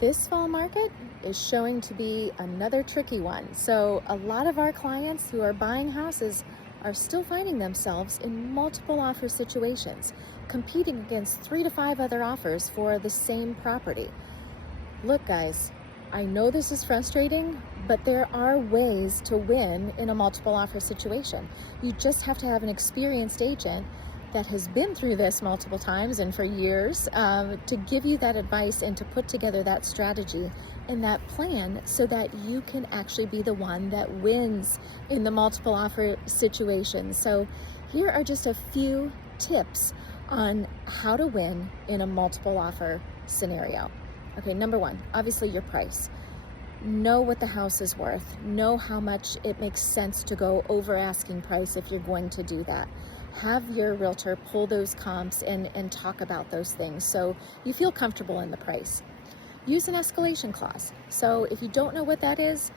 This fall market is showing to be another tricky one. So a lot of our clients who are buying houses are still finding themselves in multiple offer situations, competing against 3 to 5 other offers for the same property. Look, guys, I know this is frustrating, but there are ways to win in a multiple offer situation. You just have to have an experienced agent that has been through this multiple times and for years to give you that advice and to put together that strategy and that plan so that you can actually be the one that wins in the multiple offer situation. So here are just a few tips on how to win in a multiple offer scenario. Okay, number one, obviously your price. Know what the house is worth. Know how much it makes sense to go over asking price if you're going to do that. Have your realtor pull those comps and talk about those things so you feel comfortable in the price. Use an escalation clause. So if you don't know what that is,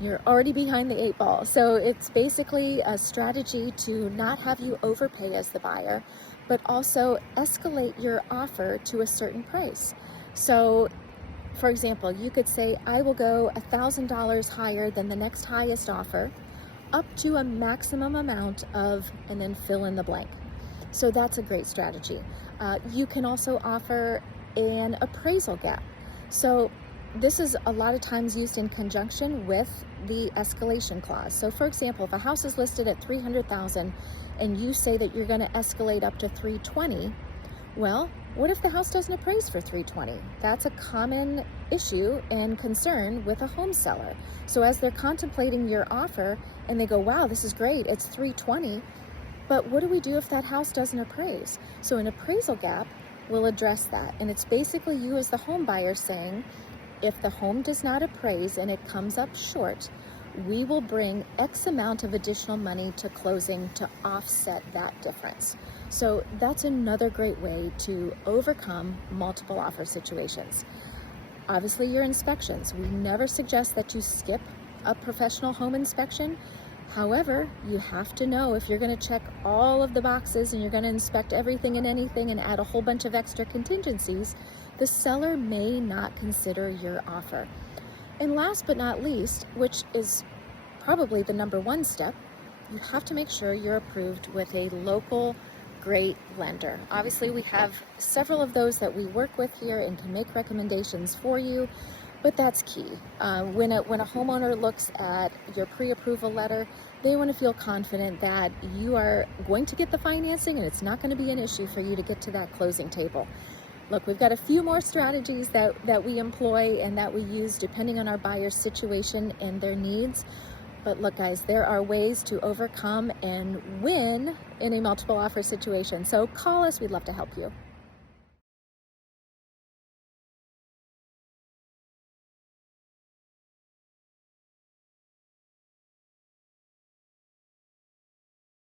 you're already behind the 8 ball. So it's basically a strategy to not have you overpay as the buyer, but also escalate your offer to a certain price. So for example, you could say, I will go $1,000 higher than the next highest offer, up to a maximum amount of, and then fill in the blank. So that's a great strategy. You can also offer an appraisal gap. So this is a lot of times used in conjunction with the escalation clause. So for example, if a house is listed at $300,000 and you say that you're going to escalate up to $320,000, well, what if the house doesn't appraise for $320,000? That's a common issue and concern with a home seller. So as they're contemplating your offer and they go, wow, this is great, it's $320,000, but what do we do if that house doesn't appraise? So an appraisal gap will address that. And it's basically you as the home buyer saying, if the home does not appraise and it comes up short, we will bring X amount of additional money to closing to offset that difference. So that's another great way to overcome multiple offer situations. Obviously, your inspections. We never suggest that you skip a professional home inspection. However, you have to know if you're going to check all of the boxes and you're going to inspect everything and anything and add a whole bunch of extra contingencies, the seller may not consider your offer. And last but not least, which is probably the number one step, you have to make sure you're approved with a local great lender. Obviously, we have several of those that we work with here and can make recommendations for you, but that's key. When a homeowner looks at your pre-approval letter, they want to feel confident that you are going to get the financing and it's not going to be an issue for you to get to that closing table. Look, we've got a few more strategies that we employ and that we use depending on our buyer's situation and their needs. But look, guys, there are ways to overcome and win in a multiple offer situation. So call us. We'd love to help you.